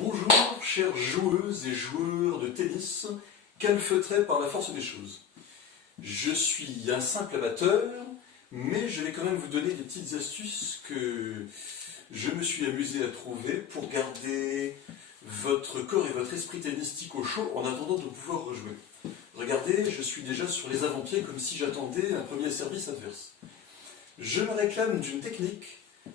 Bonjour, chères joueuses et joueurs de tennis, calfeutrés par la force des choses. Je suis un simple amateur, mais je vais quand même vous donner des petites astuces que je me suis amusé à trouver pour garder votre corps et votre esprit tennistique au chaud en attendant de pouvoir rejouer. Regardez, je suis déjà sur les avant-pieds comme si j'attendais un premier service adverse. Je me réclame d'une technique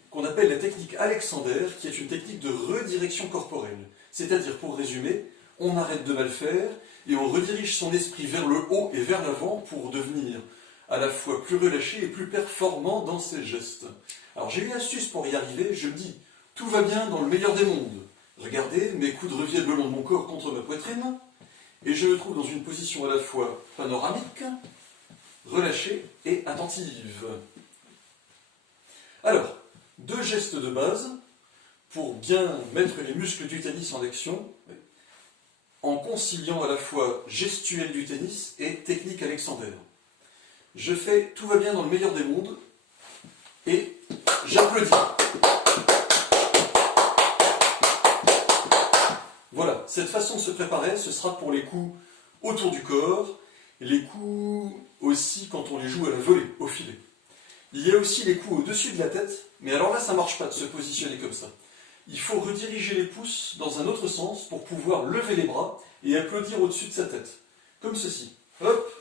qu'on appelle la technique Alexander, qui est une technique de redirection corporelle. C'est-à-dire, pour résumer, on arrête de mal faire et on redirige son esprit vers le haut et vers l'avant pour devenir à la fois plus relâché et plus performant dans ses gestes. Alors j'ai une astuce pour y arriver, je me dis, tout va bien dans le meilleur des mondes. Regardez, mes coudes reviennent le long de mon corps contre ma poitrine, et je me trouve dans une position à la fois panoramique, relâchée et attentive. Alors, deux gestes de base pour bien mettre les muscles du tennis en action, en conciliant à la fois gestuelle du tennis et technique Alexander. Je fais tout va bien dans le meilleur des mondes et j'applaudis. Voilà, cette façon de se préparer, ce sera pour les coups autour du corps, les coups aussi quand on les joue à la volée, au filet. Il y a aussi les coups au-dessus de la tête, mais alors là ça ne marche pas de se positionner comme ça. Il faut rediriger les pouces dans un autre sens pour pouvoir lever les bras et applaudir au-dessus de sa tête. Comme ceci. Hop.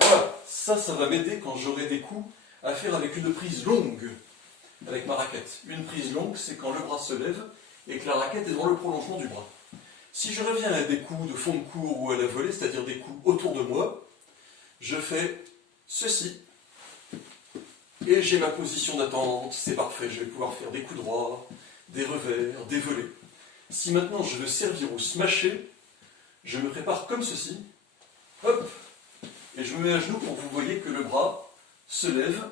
Voilà, ça va m'aider quand j'aurai des coups à faire avec une prise longue, avec ma raquette. Une prise longue, c'est quand le bras se lève et que la raquette est dans le prolongement du bras. Si je reviens à des coups de fond de cours ou à la volée, c'est-à-dire des coups autour de moi, je fais ceci. Et j'ai ma position d'attente, c'est parfait, je vais pouvoir faire des coups droits, des revers, des volées. Si maintenant je veux servir ou smasher, je me prépare comme ceci, hop, et je me mets à genoux pour que vous voyez que le bras se lève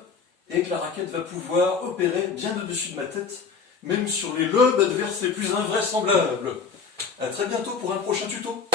et que la raquette va pouvoir opérer bien au-dessus de ma tête, même sur les lobes adverses les plus invraisemblables. A très bientôt pour un prochain tuto.